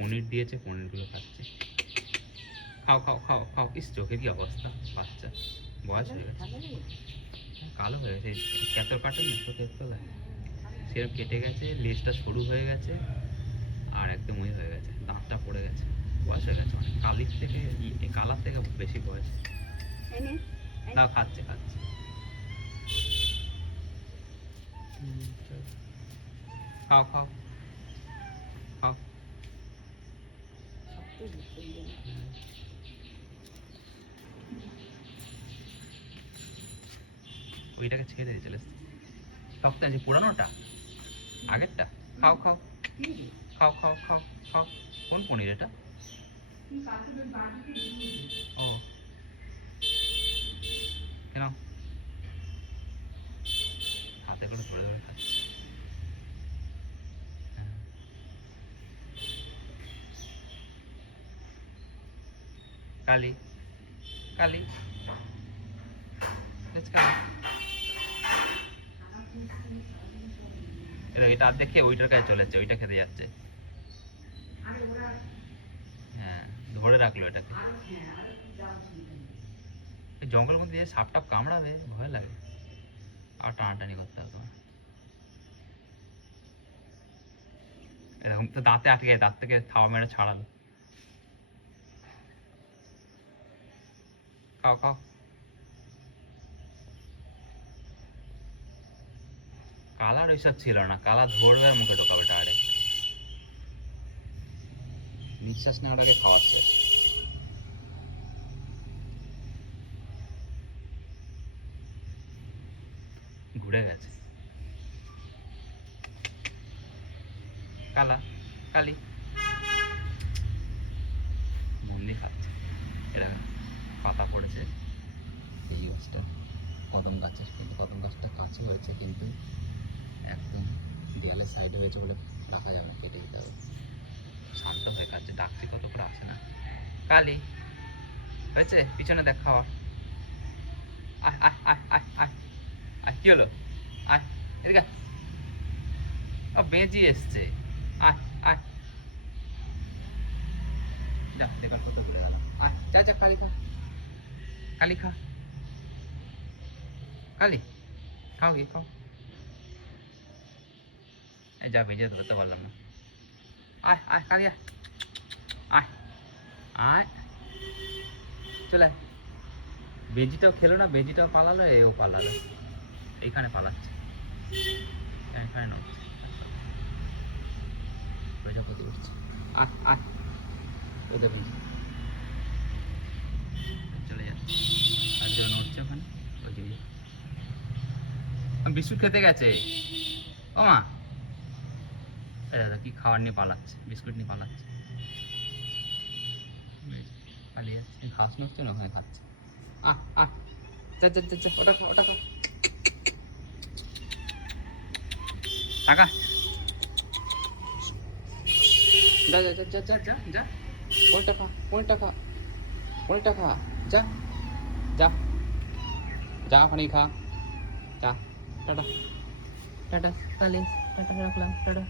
পনির দিয়েছে, পনিরগুলো খাচ্ছে। খাও খাও খাও খাও। ইস, চোখের কি অবস্থা বাচ্চা, বয়স হয়ে গেছে, কালো হয়ে গেছে, ক্যাথর কাটে না চোখের তলায় সেরকম কেটে গেছে, লেজটা সরু হয়ে গেছে আর একদম ওই হয়ে গেছে, দাঁতটা পড়ে গেছে, বয়স হয়ে গেছে অনেক, কালির থেকে কালার থেকে বেশি বয়স। না, খাচ্ছে খাচ্ছে। খাও খাও খাও। ওইটাকে ছেড়ে দিয়ে চলে শক্ত আছে, পুরানোটা আগেরটা। খাও খাও খাও খাও খাও খাও। কোন পনির এটা? ও কেন হাতে করে ধরে ধরে খাচ্ছে? কালি কালি এটা আর্ধেক খেয়ে ওইটার কাছে চলে যাচ্ছে, ওইটা খেতে যাচ্ছে। হ্যাঁ, ধরে রাখলো এটাকে। জঙ্গলের মধ্যে যে সাপ টাপ কামড়াবে ভয় লাগে, আর টানাটানি করতে হবে তোমার। এরকম তো দাঁতে আটকে, দাঁত থেকে থাওয়া মেরে ছাড়ালো। খাও খাও। কালার ওইসব ছিল না, কালার ধরবে মুখে ঢোকাবে ডাইরেক্ট। নিঃশ্বাস নেওয়ার আগে খাওয়াচ্ছে। ঘুরে গেছে। কালা কালি মন্দি খাচ্ছে। এটা পাতা পড়েছে এই গাছটা, কদম গাছের, কিন্তু কদম গাছটা কাছে হয়েছে, কিন্তু একদম দেয়ালের সাইডে হয়েছে বলে রাখা যাবে, কেটে দিতে হবে। শান্ত হয়ে খাচ্ছে, ডাকছি কত করে আসে না। কালি হয়েছে, পিছনে দেখ খাওয়া। আয় আয় আয় আয় আয় আয়, কি হলো? আয় এদিকে। বেজি এসছে, আয় আয়। যা, দেখার কত ঘুরে গেল। আয় যা যা, কালি খা, কালি খা, কালি খাও, গিয়ে খাও। এই যা, ভেজে ধরতে পারলাম না। আয় আয় কালি আয় আয় আয়, চলে। বেজিটাও খেলো না, বেজিটাও পালালো, এও পালালো, এইখানে পালাচ্ছে, এখানে নড়ছে, প্রজাপতি উঠছে। আয় আয়, ওদের বেজি চলে যাচ্ছে, আর যে নড়ছে ওখানে ওই যে বিস্কুট খেতে গেছে। ও মা, কি খাবার নিয়ে পালাচ্ছে, বিস্কুট নিয়ে পালাচ্ছে, পালিয়ে যাচ্ছে। ঘাস নড়ছে না, ওখানে খাচ্ছে। আহ আহ, যা যা যা, ওটা খা, ওটা খা, টাকা, যা যা যা যা যা যা যা, পনেরো টাকা, পনেরো টাকা, পনেরো টাকা, যা যা যা, ওখানে খা, যা। টাটা টাটা, তাহলে টাটা রাখলাম, টাটা।